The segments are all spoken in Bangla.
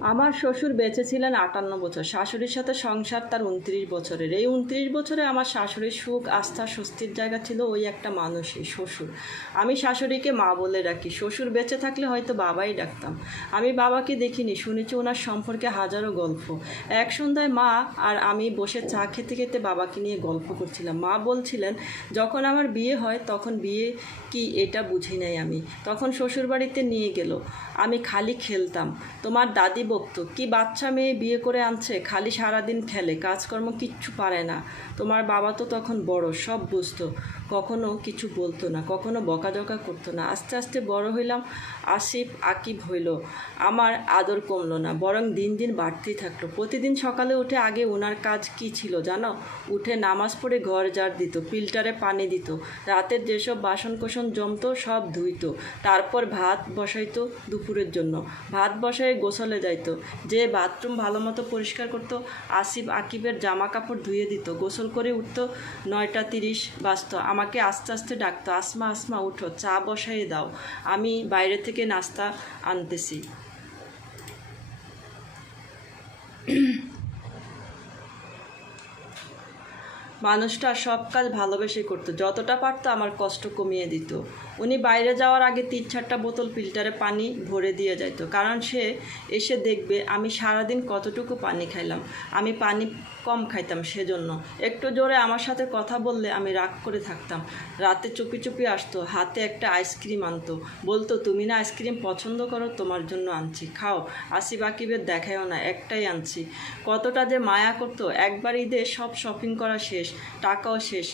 আমার শ্বশুর বেঁচে ছিলেন আটান্ন বছর, শাশুড়ির সাথে সংসার তার উনত্রিশ বছরের। এই উনত্রিশ বছরে আমার শাশুড়ির সুখ, আস্থা, স্বস্তির জায়গা ছিল ওই একটা মানুষই শ্বশুর। আমি শাশুড়িকে মা বলে ডাকি শ্বশুর বেঁচে থাকলে হয়তো বাবাই ডাকতাম। আমি বাবাকে দেখিনি, শুনেছি ওনার সম্পর্কে হাজারো গল্প। এক সন্ধ্যায় মা আর আমি বসে চা খেতে খেতে বাবাকে নিয়ে গল্প করছিলাম। মা বলছিলেন, যখন আমার বিয়ে হয়, তখন বিয়ে কি এটা বুঝি নাই আমি। তখন শ্বশুরবাড়িতে নিয়ে গেল। আমি খালি খেলতাম। তোমার দাদি বকতো কি বাচ্চা মেয়ে বিয়ে করে আনছে, খালি সারাদিন খেলে, কাজকর্ম কিচ্ছু পারে না। তোমার বাবা তো তখন বড়, সব বুঝতো। কখনো কিছু বলতো না, কখনো বকাঝকা করতো না। আস্তে আস্তে বড় হইলাম, আসিফ আকিব হইল। আমার আদর কমলো না, বরং দিন দিন বাড়তেই থাকল। প্রতিদিন সকালে উঠে আগে ওনার কাজ কি ছিল জানো? উঠে নামাজ পড়ে ঘর ঝাড় দিত, ফিল্টারে পানি দিত। রাতের যেসব বাসন কোসন জমতো, সব ধুইতো। তারপর ভাত বসাইতো দুপুরের জন্য। ভাত বসায় গোসলে যাইতো। যে বাথরুম ভালো মতো পরিষ্কার করতো, আসিফ আকিবের জামা কাপড় ধুয়ে দিত, গোসল করে উঠতো, নয়টা তিরিশ বাজতো। আমাকে আস্তে আস্তে ডাকতো, আসমা আসমা, উঠো, চা বসাই দাও, আমি বাইরে থেকে নাস্তা আনতেছি। মানুষটা সব কাজ ভালোবেসে করতো। যতটা পারতো আমার কষ্ট কমিয়ে দিত। উনি বাইরে যাওয়ার আগে তিন চারটা বোতল ফিল্টারে পানি ভরে দিয়ে যাইতো। কারণ সে এসে দেখবে আমি সারাদিন কতটুকু পানি খাইলাম। আমি পানি কম খাইতাম সেজন্য। একটু জোরে আমার সাথে কথা বললে আমি রাগ করে থাকতাম। রাতে চুপি চুপি আসতো, হাতে একটা আইসক্রিম আনতো। বলতো, তুমি না আইসক্রিম পছন্দ করো, তোমার জন্য আনছি। খাও। আসি বাকিবের দেখায়ও না, একটাই আনছি। কতটা যে মায়া করতো, একবার ঈদে সব শপিং করা শেষ। টাকাও শেষ।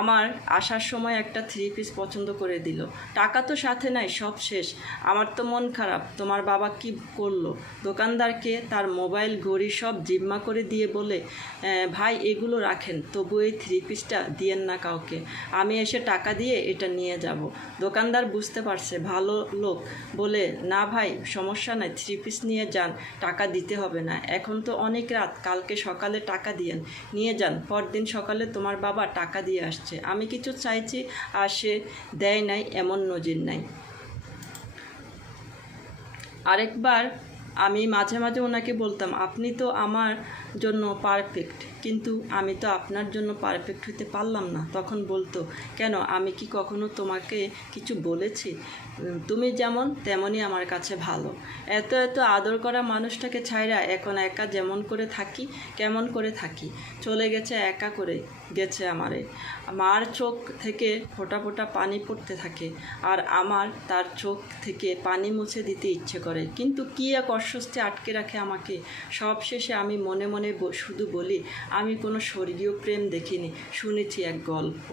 আমার আসার সময় একটা থ্রি পিস পছন্দ করে দিল। টাকা তো সাথে নাই, সব শেষ। আমার তো মন খারাপ, তোমার বাবা কি করল? দোকানদারকে তার মোবাইল, ঘড়ি সব জিম্মা করে দিয়ে বলে ভাই, এগুলো রাখেন, তবু এই থ্রি পিসটা দিয়েন না কাউকে। আমি এসে টাকা দিয়ে এটা নিয়ে যাব। দোকানদার বুঝতে পারছে, ভালো লোক। বলে, না ভাই, সমস্যা নাই থ্রি পিস নিয়ে যান, টাকা দিতে হবে না। এখন তো অনেক রাত, কালকে সকালে টাকা দিয়েন, নিয়ে যান, পরদিন সকালে তোমার বাবা টাকা দিয়ে আসছে। আমি কিছু চাইছি, আর সে দেয় নাই, এমন নজির নাই। আরেকবার আমি মাঝে মাঝে ওনাকে বলতাম, আপনি তো আমার জন্য পারফেক্ট কিন্তু আমি তো আপনার জন্য পারফেক্ট হতে পারলাম না। তখন বলতো, কেন? আমি কি কখনো তোমাকে কিছু বলেছি? তুমি যেমন, তেমনই আমার কাছে ভালো। এত এত আদর করা মানুষটাকে ছাইরা এখন একা যেমন করে থাকি, কেমন করে থাকি? চলে গেছে একা করে, গেছে আমারে। মার চোখ থেকে ফোঁটা ফোঁটা পানি পড়তে থাকে আর আমার তার চোখ থেকে পানি মুছে দিতে ইচ্ছে করে। কিন্তু কী এক অস্বস্তি আটকে রাখে আমাকে। সব শেষে আমি মনে মনে শুধু বলি আমি কোনো স্বর্গীয় প্রেম দেখিনি শুনেছি এক গল্প।